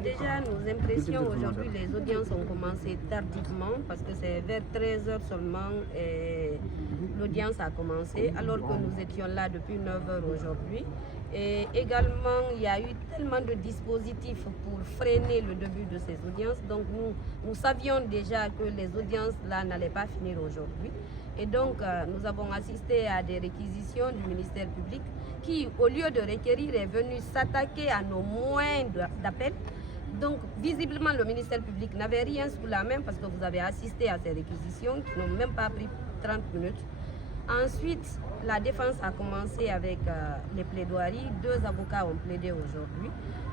déjà, nos impressions aujourd'hui, les audiences ont commencé tardivement parce que c'est vers 13 h seulement et l'audience a commencé alors que nous étions là depuis 9 h aujourd'hui. Et également, il y a eu tellement de dispositifs pour freiner le début de ces audiences. Donc nous savions déjà que les audiences là n'allaient pas finir aujourd'hui. Et donc, nous avons assisté à des réquisitions du ministère public qui, au lieu de requérir, est venu s'attaquer à nos moyens d'appel. Donc, visiblement, le ministère public n'avait rien sous la main parce que vous avez assisté à ces réquisitions qui n'ont même pas pris 30 minutes. Ensuite, la défense a commencé avec les plaidoiries. 2 avocats ont plaidé aujourd'hui.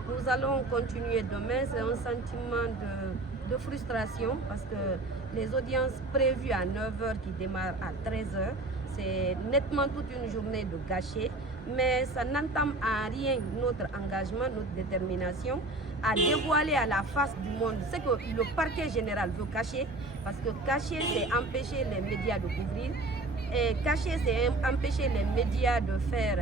Nous allons continuer demain. C'est un sentiment de frustration parce que les audiences prévues à 9 h qui démarrent à 13 h, c'est nettement toute une journée de gâchée, mais ça n'entame en rien notre engagement, notre détermination à dévoiler à la face du monde ce que le parquet général veut cacher, parce que cacher, c'est empêcher les médias de couvrir. Et cacher, c'est empêcher les médias de faire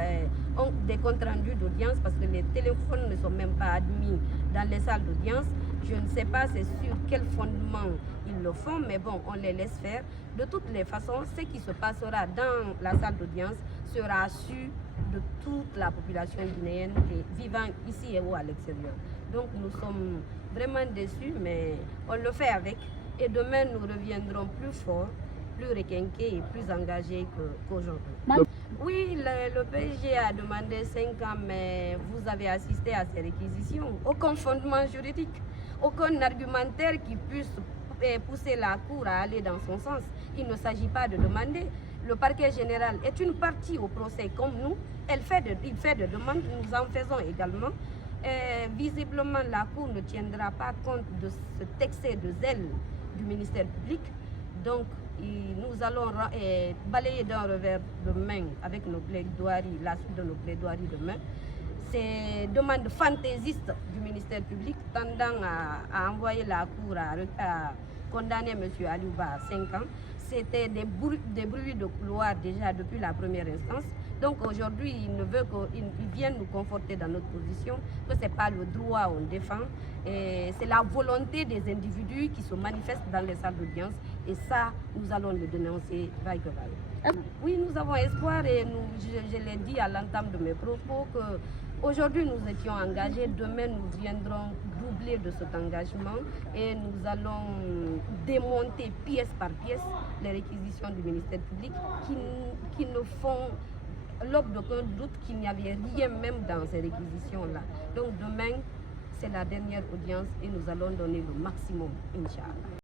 des comptes rendus d'audience parce que les téléphones ne sont même pas admis dans les salles d'audience. Je ne sais pas c'est sur quel fondement ils le font, mais bon, on les laisse faire. De toutes les façons, ce qui se passera dans la salle d'audience sera su de toute la population guinéenne et vivant ici et ou à l'extérieur. Donc nous sommes vraiment déçus, mais on le fait avec. Et demain, nous reviendrons plus forts, plus requinqués et plus engagés qu'aujourd'hui. Oui, le PSG a demandé 5 ans, mais vous avez assisté à ces réquisitions. Aucun fondement juridique, aucun argumentaire qui puisse pousser la Cour à aller dans son sens. Il ne s'agit pas de demander. Le parquet général est une partie au procès comme nous. Il fait des demandes, nous en faisons également. Visiblement, la Cour ne tiendra pas compte de cet excès de zèle du ministère public. Donc, nous allons balayer d'un revers de main avec nos plaidoiries, la suite de nos plaidoiries demain. Ces demandes fantaisistes du ministère public tendant à envoyer la Cour à condamner M. Aliouba à 5 ans. C'était des bruits de couloir déjà depuis la première instance. Donc aujourd'hui, ils viennent nous conforter dans notre position, que ce n'est pas le droit qu'on défend, c'est la volonté des individus qui se manifestent dans les salles d'audience. Et ça, nous allons le dénoncer vaille que vaille. Oui, nous avons espoir et je l'ai dit à l'entame de mes propos qu'aujourd'hui nous étions engagés, demain nous viendrons doubler de cet engagement et nous allons démonter pièce par pièce les réquisitions du ministère public qui ne font l'objet d'aucun doute qu'il n'y avait rien même dans ces réquisitions-là. Donc demain, c'est la dernière audience et nous allons donner le maximum, Inch'Allah.